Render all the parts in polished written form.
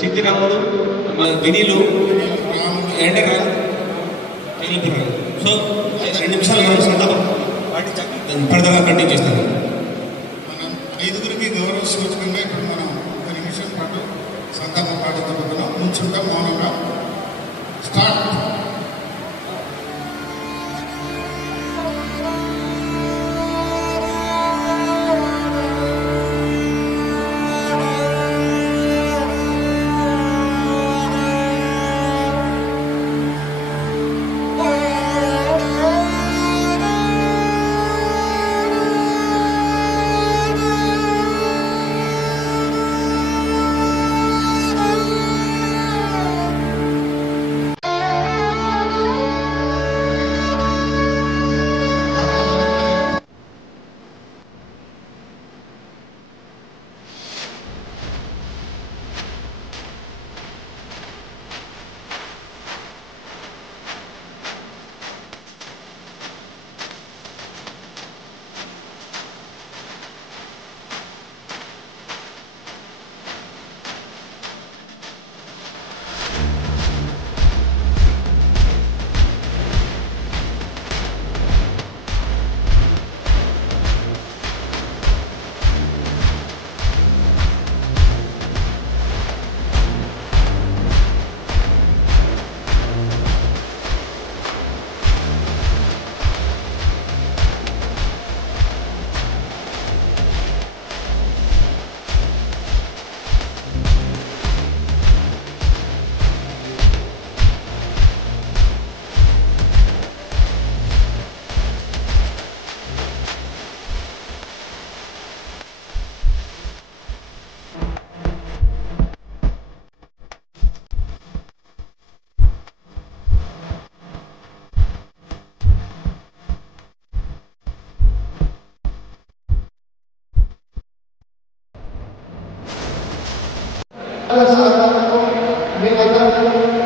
సిద్ధిరాముడు వినీలు ఎండగా సో 2 నిమిషాలు మనం సంతాపం పడదగా కంటిన్యూ చేస్తాను. మనం 5గురికి గౌరవ సూచకంగా ఇప్పుడు మనం 1 నిమిషం పాటు సంతాపం పాడుతున్నాం. ముంచుగా మౌనంగా స్టార్ట్.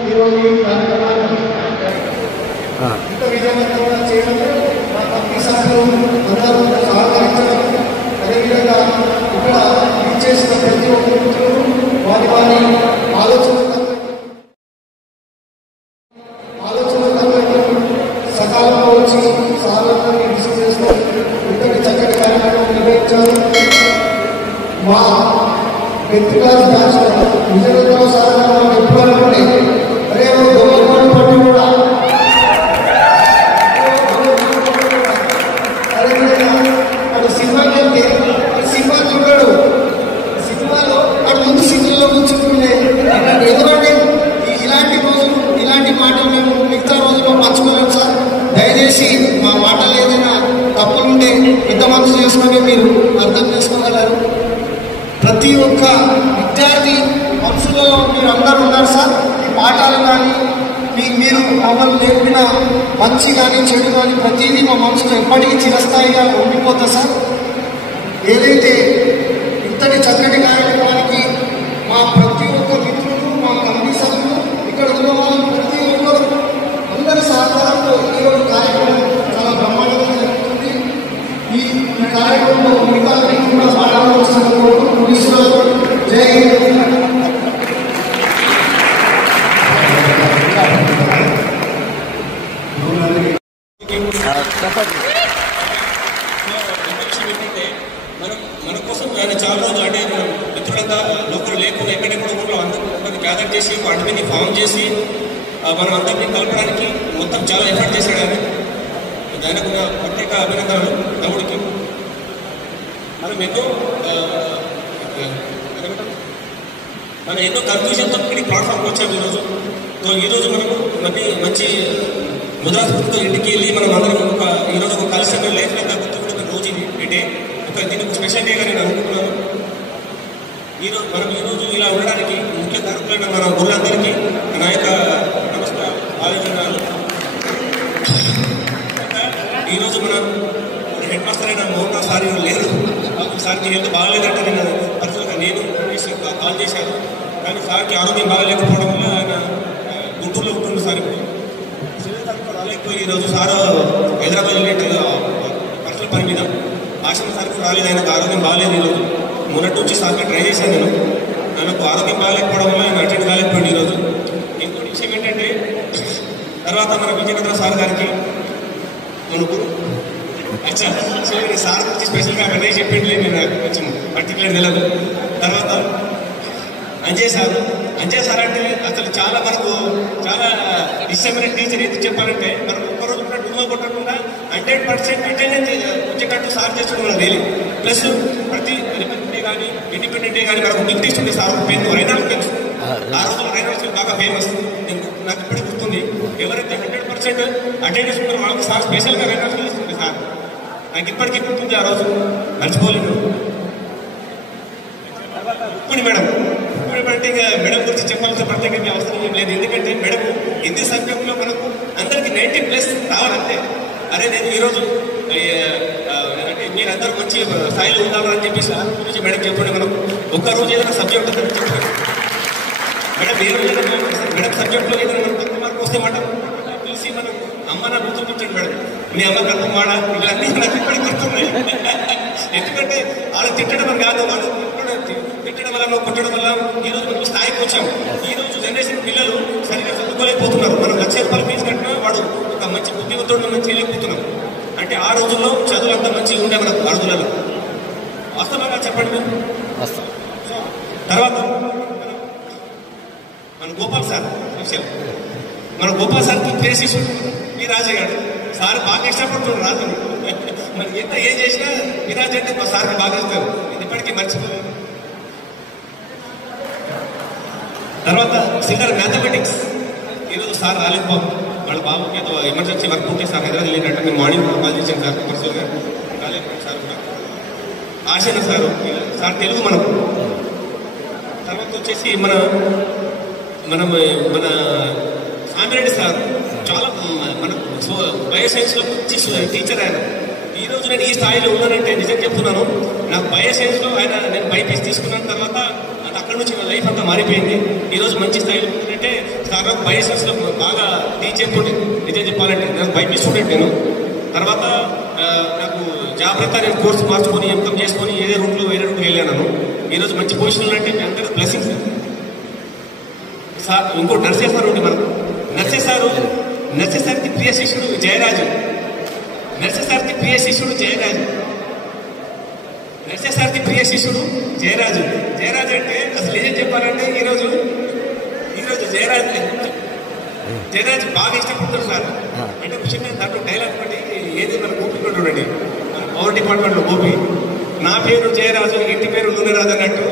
ఈరోజు ఈ కార్యక్రమాన్ని ఇంత విజయవంతంగా చేయడంలో మా కంపెనీ సభ్యులు అందరూ సహకరించడం, అదేవిధంగా ఇక్కడ ఇచ్చేసిన ప్రతి ఒక్క మిత్రులు వారి వారి ఆలోచనలు సకాలంలో వచ్చి సహాయాన్ని రిసీవ్ చేసుకొని ఇంతటి చక్కటి కార్యక్రమం నిర్వహించారు. మా వ్యక్తిగత బ్యాచ్ విజయవంతం సాధన ఎప్పుడు అనుకుంటే అరే గవర్నమెంట్ పట్టి కూడా అదే సినిమాకి వెళ్తే సినిమా చూడాడు, సినిమాలో అక్కడ ముందు సినిమాలో కూర్చుంటుండే. ఎందుకంటే ఇలాంటి రోజులు ఇలాంటి మాటలు మేము మిగతా రోజుల్లో పంచుకోలేము సార్. దయచేసి మా మాటలు ఏదైనా తప్పులుంటే పెద్ద మనసు చేసుకుంటే మీరు అర్థం చేసుకోగలరు. ప్రతి ఒక్క విద్యార్థి మనసులలో మీరు అందరూ ఉన్నారు సార్. ఈ పాఠాలు కానీ మీరు మమ్మల్ని నేర్పిన మంచి కానీ చెడు కానీ ప్రతిదీ మా మనసులో ఎప్పటికీ చిరస్థాయిగా ఉండిపోతుంది సార్. ఏదైతే ఇంతటి చక్కటి కార్యక్రమానికి మా ప్రతి ఒక్క మిత్రులు, మా కంపెనీ సభ్యులు, ఇక్కడ ఉన్న వాళ్ళు ప్రతి ఒక్కరు అందరి సహకారంతో ఈరోజు కార్యక్రమం చాలా బ్రహ్మాండంగా జరుగుతుంది. ఈ కార్యక్రమంలో మిగతా కూడా మాట్లాడవలసిన జై మన కోసం ఆయన చాలా రోజులు అంటే మనం మిత్రులంతా లోకల్ లేకుండా ఎక్కడెక్కడ ఊళ్ళో అందరినీ గ్యాదర్ చేసి వాటిని ఫామ్ చేసి మనం అందరినీ కలపడానికి మొత్తం చాలా ఎఫర్ట్ చేశాడు ఆయన. ఆయనకు ప్రత్యేక అభినందనలు తమ్ముడికి. మనం ఎన్నో కన్ఫ్యూజన్తో ఇక్కడికి ప్లాట్ఫామ్కి వచ్చాము ఈరోజు. ఈరోజు మనము మంచి ముద్రాస్ఫూర్తితో ఇంటికి వెళ్ళి మనం అందరం ఈరోజు ఒక కలిసి లైఫ్ అంతా గుర్తుకుంటున్న రోజు ఇది. దీనికి ఒక స్పెషల్ డేగా నేను అనుకుంటున్నాను. ఈరోజు ఇలా ఉండడానికి ముఖ్య కారకులైన మన గురులందరికీ నా యొక్క నమస్కారం ఆలోచనలు. ఈరోజు మన హెడ్ మాస్టర్ అయిన మోహన్ సార్ లేదు, సార్కి హెల్త్ బాగాలేదంటే నేను పర్సనల్గా నేను కాల్ చేశాను. కానీ సార్కి ఆరోగ్యం బాగాలేకపోవడం వల్ల ఆయన గుంటూరులో ఉంటుంది సార్. ఇప్పుడు రాలేకపోయి ఈరోజు సార్ హైదరాబాద్ పర్సనల్ పని మీద ఆశ్రమ సార్కి రాలేదు, ఆయనకు ఆరోగ్యం బాగాలేదు. ఈరోజు మొన్నటి నుంచి సార్కి ట్రై చేశాను నేను. నాకు ఆరోగ్యం బాగాలేకపోవడం వల్ల ఆయన అటెండ్ కాలేకపోయింది ఈరోజు. ఇంకోటి విషయం ఏంటంటే తర్వాత మన విజయనగర సార్ గారికి మనకు అచ్చా సార్ గురించి స్పెషల్గా అదే చెప్పింది నేను కొంచెం పర్టికులర్ నెలలు. తర్వాత అంజయ్ సార్ అంటే అసలు చాలా మనకు చాలా ఇష్టమైన టీచర్. ఎందుకు చెప్పాలంటే మనం ఒక్కరోజు ఉన్నట్టు డుమ్మా కొట్టకుండా 100% అటెండెన్స్ వచ్చేటట్టు సార్ చేస్తున్నాం డైలీ. ప్లస్ ప్రతి రిపబ్లిక్ డే కానీ ఇండిపెండెంట్ డే కానీ మనకు గిఫ్ట్ ఇస్తుండే సార్ పెన్ను రైనాల్స్ పెన్స్. ఆ రోజుల్లో రైనాల్స్ బాగా ఫేమస్. నాకు ఇప్పుడు గుర్తుంది, ఎవరైతే 100% అటెండెన్స్ ఉన్నారో వాళ్ళకి సార్ స్పెషల్గా రైనాల్స్ ఇస్తుండే సార్. నాకు ఇప్పటికీ గుర్తుంది, ఆ రోజు మర్చిపోలేదు. ఇప్పుడు మేడం అంటే ఇక మేడం గురించి చెప్పాల్సిన ప్రత్యేకంగా అవసరం ఏం లేదు. ఎందుకంటే మేడం హిందీ సబ్జెక్టులో మనకు అందరికి 90+ రావాలంటే. అరే నేను ఈరోజు అంటే మీరందరూ మంచి స్థాయిలో ఉండాలని చెప్పేసి ఆ గురించి మేడం చెప్పండి. మనం ఒక్కరోజు ఏదైనా సబ్జెక్ట్ ఉందని చెప్పండి మేడం. ఏ రోజు మేడం సబ్జెక్టులో ఏదైనా మనం తక్కువ మార్కు వస్తే మాట పిలిచి మనం అమ్మ నా గుర్తుపించండి మేడం, మీ అమ్మ గర్భం వాడా, ఇవన్నీ నాకు ఇప్పటికి గుర్తున్నాయి. ఎందుకంటే వాళ్ళు తిట్టడం అని కాదు, వాళ్ళు తిట్టడం వల్ల కొట్టడం వల్ల ఈరోజు మనం స్థాయికి వచ్చాము. ఈరోజు జనరేషన్ పిల్లలు సరిగ్గా చదువుకోలేకపోతున్నారు. మనం 1,00,000 రూపాయలు ఫీజు కట్టినా వాడు ఒక మంచి బుద్ధివంతుడు మంచి చేయలేకపోతున్నాం. అంటే ఆ రోజుల్లో చదువు అంత మంచిగా ఉండే మనకు ఆ రోజులలో. వాస్తవంగా చెప్పండి. తర్వాత మన గోపాల్ సార్ విషయం, మన గోపాల్ సార్కి ప్రేసి ఈ రాజయ్య గారు సార్ బాగా ఇష్టపడుతున్నాడు రాజుని. మరి ఎంత ఏం చేసినా విరాజ్ అంటే మా సార్కి బాగా ఇస్తారు, ఇప్పటికీ మర్చిపోలేదు. తర్వాత సింగర్ మ్యాథమెటిక్స్ ఈరోజు సార్ రాలేదు బాబు, వాళ్ళ బాబుకి ఏదో ఎమర్జెన్సీ వర్క్ ఉంటే సార్ హైదరాబాద్ వెళ్ళినట్టు మేము మార్నింగ్ కాల్ చేశాను సార్ పర్సనల్గా. రాలేదు సార్ కూడా. ఆశన సార్ తెలుగు మనకు. తర్వాత వచ్చేసి మన సామిరెడ్డి సార్ చాలా మనకు బయోసైన్స్లో మంచి టీచర్ ఆయన. ఈ రోజు నేను ఈ స్థాయిలో ఉన్నానంటే నిజం చెప్తున్నాను, నాకు బయోసైన్స్లో నేను బైపీసీ తీసుకున్న తర్వాత అక్కడ నుంచి లైఫ్ అంతా మారిపోయింది. ఈరోజు మంచి స్థాయిలో ఉంటుందంటే సార్ బయోసైన్స్లో బాగా టీచ్ చెప్పుండే. నిజం చెప్పాలంటే నాకు బైపీసీ స్టూడెంట్ నేను. తర్వాత నాకు జాబ్ రీత్యా నేను కోర్సు మార్చుకొని ఎంకమ్ చేసుకొని వేరే రూట్లో వెళ్ళాను. ఈరోజు మంచి పొజిషన్లో అంటే మీ అందరూ బ్లెస్సింగ్స్ సార్. ఇంకో నర్సే సార్ ఉండి మనకు నర్సే సార్కి ప్రియ శిష్యుడు జయరాజు. నర్సే సార్కి ప్రియ శిష్యుడు జయరాజు అంటే అసలు ఏం చెప్పాలంటే ఈరోజు జయరాజు బాగా ఇష్టపడతారు సార్. అంటే చిన్న దాంట్లో డైలాగ్ బట్టి ఏది మన గోపి కూడా చూడండి, పవర్ డిపార్ట్మెంట్లో గోపి, నా పేరు జయరాజు ఇంటి పేరు నూనెరాజు అన్నట్టు.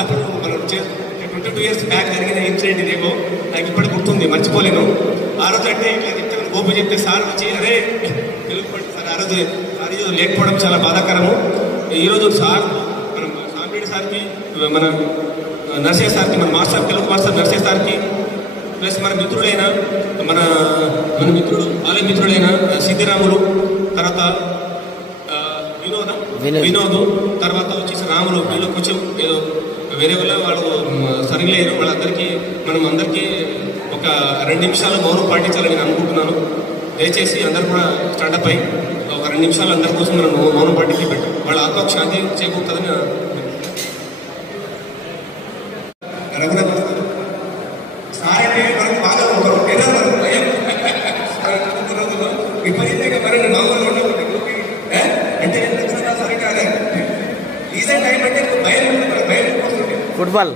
అప్పుడు మనం 22 years బ్యాక్ జరిగిన ఇన్సిడెంట్ ఇదేమో నాకు ఇప్పటికి గుర్తుంది, మర్చిపోలేను. ఆ రోజు అంటే ఇట్లా చెప్తే గోపి చెప్తే సార్ వచ్చి అరే తెలుగుపడి సార్ ఆ రోజు లేకపోవడం చాలా బాధాకరము. ఈరోజు సార్ మనం సామిరెడ్డి సార్కి, మన నర్సే సార్కి, మన మాస్టర్ తెలుగు మాస్టర్ నర్సే సార్కి, ప్లస్ మన మిత్రుడైన మన మిత్రుడు ఆలయ మిత్రుడైన సిద్ధిరాములు, తర్వాత వినోద్, తర్వాత వచ్చేసి రాములు, వీళ్ళు కొంచెం ఏదో వేరే వాళ్ళు సరిలేరు. వాళ్ళందరికీ మనం అందరికీ ఒక 2 నిమిషాలు మౌనం పాటించాలని నేను అనుకుంటున్నాను. దయచేసి అందరూ కూడా స్టార్టప్ అయ్యి ఒక 2 నిమిషాలు అందరి కోసం మనం మౌనం పాటించి పెట్టాం. వాళ్ళ ఆత్మకు శాంతి చేకూరుతుందని సార్ అంటే మనకు బాగా ఉంటారు. విపరీతంగా మరి మామూలు ఉండదు అంటే సరే కాదు. రీసెంట్ టైం అంటే భయం ఫుట్బాల్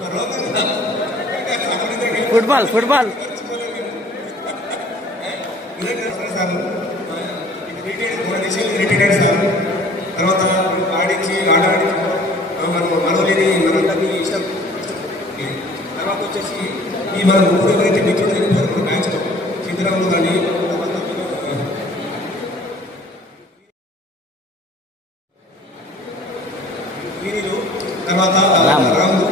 తర్వాత ఆడించి ఆట మనోలేని మనందరినీ ఇష్టం. తర్వాత వచ్చేసి ఈ మన ముగ్గురు ఎవరైతే మిత్రులు జరిగిపోతారు మ్యాచ్లో, సిద్ధిరాములు కానీ, వీరిలో తర్వాత రాములు,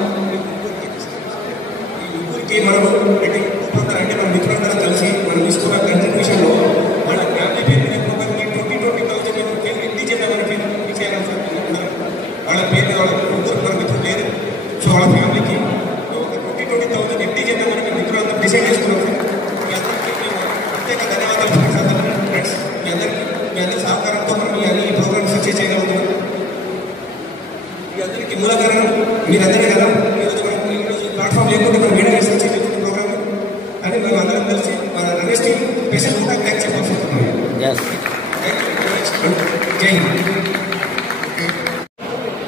ఈ ముగ్గురికి మనము అంటే మన మిత్రులందరం కలిసి మనం తీసుకున్న కంట్రిబ్యూషన్లో వాళ్ళ ఫ్యామిలీ పేరు ఒక్కొక్కరికి 20,000 పేరు ఎన్ని చేద్దామని పేరు చేయాలని సార్. వాళ్ళ పేరు వాళ్ళ ముగ్గురు మన మిత్రుల పేరు. సో వాళ్ళ ఫ్యామిలీకి ఒక 20,000 ఎన్ని చేద్దామని మేము మిత్రులందరూ డిసైడ్ చేసుకున్నాం సార్. మీ అందరికీ మేము ప్రత్యేక ధన్యవాదాలు ఫ్రెండ్స్. మీ అందరి సహకారంతో మనం ఈ ప్రోగ్రామ్ సక్సెస్ చేయగలుగుతున్నాం. మీ అందరికీ మూల కారణం మీరందరే కదా. ఈరోజు లేకుండా ఇక్కడ మేడం వేసి వచ్చేటువంటి ప్రోగ్రామ్ అని మేము అందరం కలిసి మన రమేష్ టీం స్పెషల్ కూడా థ్యాంక్స్ చెప్పాల్సుకుంటున్నాం. జై హింద్.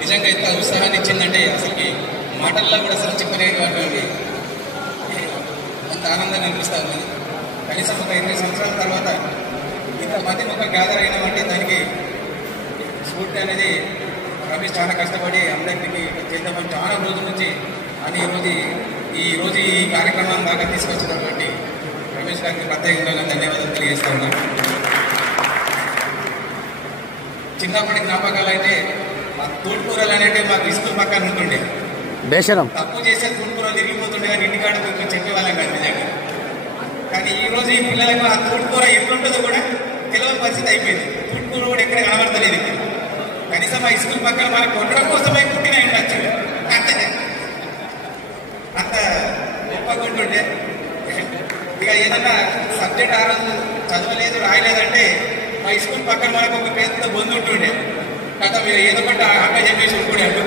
నిజంగా ఎంత ఉత్సాహాన్ని ఇచ్చిందంటే అసలుకి మాటల్లో కూడా అసలు చెప్పలేటువంటి అంత ఆనందాన్ని అనిపిస్తాను. కనీసం ఒక 20 సంవత్సరాల తర్వాత ఇంతమంది ఒక గ్యాదర్ అయినామంటే దానికి స్ఫూర్తి అనేది రమేష్ చాలా కష్టపడి అందరికీ చేద్దామని చాలా రోజుల నుంచి అని ఈరోజు ఈ కార్యక్రమాన్ని బాగా తీసుకొచ్చినటువంటి రమేష్ గారికి ప్రత్యేకంగా ధన్యవాదాలు తెలియజేస్తా ఉన్నాను. చిన్నప్పటి జ్ఞాపకాలు అయితే మా తూర్పురాలు అనేవి మాకు స్కూల్ పక్కన ఉంటుండే. తప్పు చేసే తూర్పురాలు తిరిగిపోతుండే కానీ ఇంటికాడ చెప్పేవాళ్ళం కాదు నిజంగా. కానీ ఈ రోజు ఈ పిల్లలకు ఆ తూర్పుర ఎట్లుంటుందో కూడా తెలియని పరిస్థితి అయిపోయింది. తూర్పుర కూడా ఎక్కడ కనబడతలేదు. కనీసం ఆ స్కూల్ పక్కన మనకు కొట్టడం కోసమే పుట్టిన ఉండొచ్చు. అంత గొప్పకుంటుండే. ఇక ఏదన్నా సబ్జెక్ట్ ఆ రోజు చదవలేదు రాయలేదంటే మా స్కూల్ పక్కన మనకు ఒక పెద్ద బొందు ఉంటుండే. కథ ఏదో ఒకటి అక్క చెప్పేసి ఉంటుండే. అటు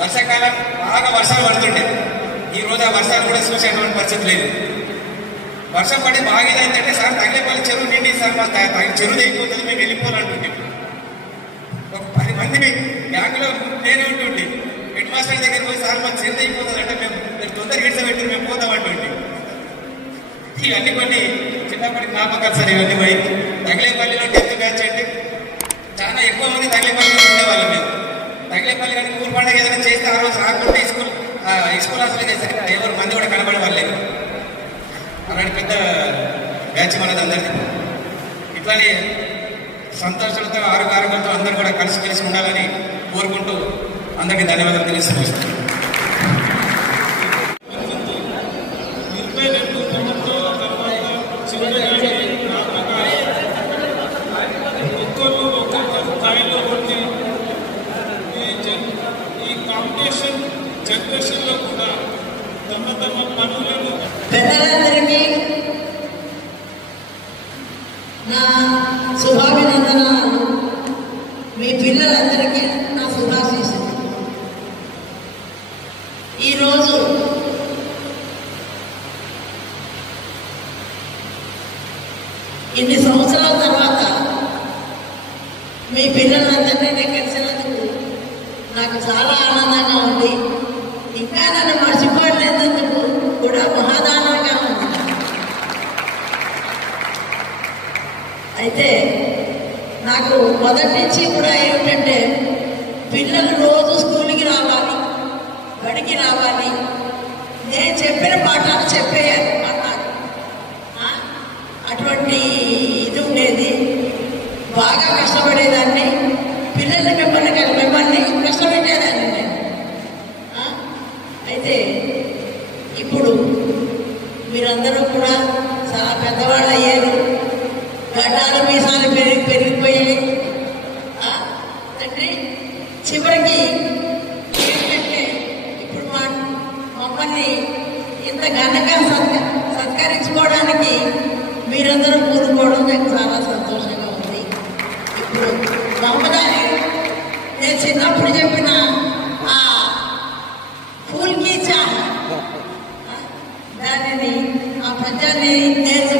వర్షాకాలం బాగా వర్షాలు పడుతుండే. ఈ రోజు ఆ వర్షాలు కూడా చూసేటువంటి పరిస్థితి లేదు. వర్షం పడి బాగా ఏంటంటే సార్ తగిలేపల్లి చెరువు నిండి సార్ మా చెరువు అయిపోతుంది మేము వెళ్ళిపోవాలంటుండే. ఒక 10 మంది బ్యాంకులో నేనే ఉంటుండే. హెడ్ మాస్టర్ దగ్గర పోయి సార్ మాకు చెరువు అయిపోతుంది అంటే మేము తొందరగా ఇడ్సబెట్టి మేము పోతామంటుండే. ఇవన్నీ కొన్ని చిన్నప్పటి జ్ఞాపకాలు సార్. ఇవన్నీ పోయి తగిలేపల్లిలో 10th బ్యాచ్ అంటే చాలా ఎక్కువ మంది తగిలేపల్లిలో ఉండేవాళ్ళం. మేము తగిలేపల్లి కానీ ఊరు పండుగ ఏదైనా చేస్తే ఆ రోజు రాకుంటే స్కూల్ హాస్టల్ చేస్తే ఎవరు మంది కూడా కనబడే వాళ్ళే. అలాంటి పెద్ద బ్యాచ్ మనది అందరికీ. ఇట్లానే సంతోషాలతో ఆరోగ్యంతో అందరూ కూడా కలిసి ఉండాలని కోరుకుంటూ అందరికీ ధన్యవాదాలు తెలియజేస్తున్నాను. జనరేషన్లో కూడా తమ పనులను పెద్దలందరికీ నా శుభాభినందనాలు. మీ పిల్లలందరికీ నా శుభాశీస్సులు. ఈరోజు ఇన్ని సంవత్సరాల తర్వాత మీ పిల్లలందరినీ నేను కలిసినందుకు నాకు చాలా ఆనందంగా ఉంది. ఇంకా నన్ను మర్చిపోలేనందుకు కూడా మహాదానంగా ఉంది. అయితే నాకు మొదటి నుంచి కూడా ఏమిటంటే పిల్లలు రోజు స్కూల్కి రావాలి, బడికి రావాలి, నేను చెప్పిన పాఠాలు చెప్పేయాలి అన్నారు. అటువంటి ఇది ఉండేది. బాగా కష్టపడేదాన్ని. పిల్లల్ని మిమ్మల్ని కష్టపెట్టేదాన్ని నేను. అయితే ఇప్పుడు మీరందరూ కూడా చాలా పెద్దవాళ్ళు అయ్యారు. గడ్డాలు మీసాలు పెరిగిపోయాయి. అంటే చివరికి ఏంటంటే ఇప్పుడు మమ్మల్ని ఇంత ఘనంగా సత్కరించుకోవడానికి మీరందరూ కూరుకోవడం నాకు చాలా సంతోషంగా ఉంది. ఇప్పుడు మమ్మల్ని నేను చిన్నప్పుడు చెప్పిన ఆ పూల్కి చాహ దానిని ఆ పద్యాన్ని నేను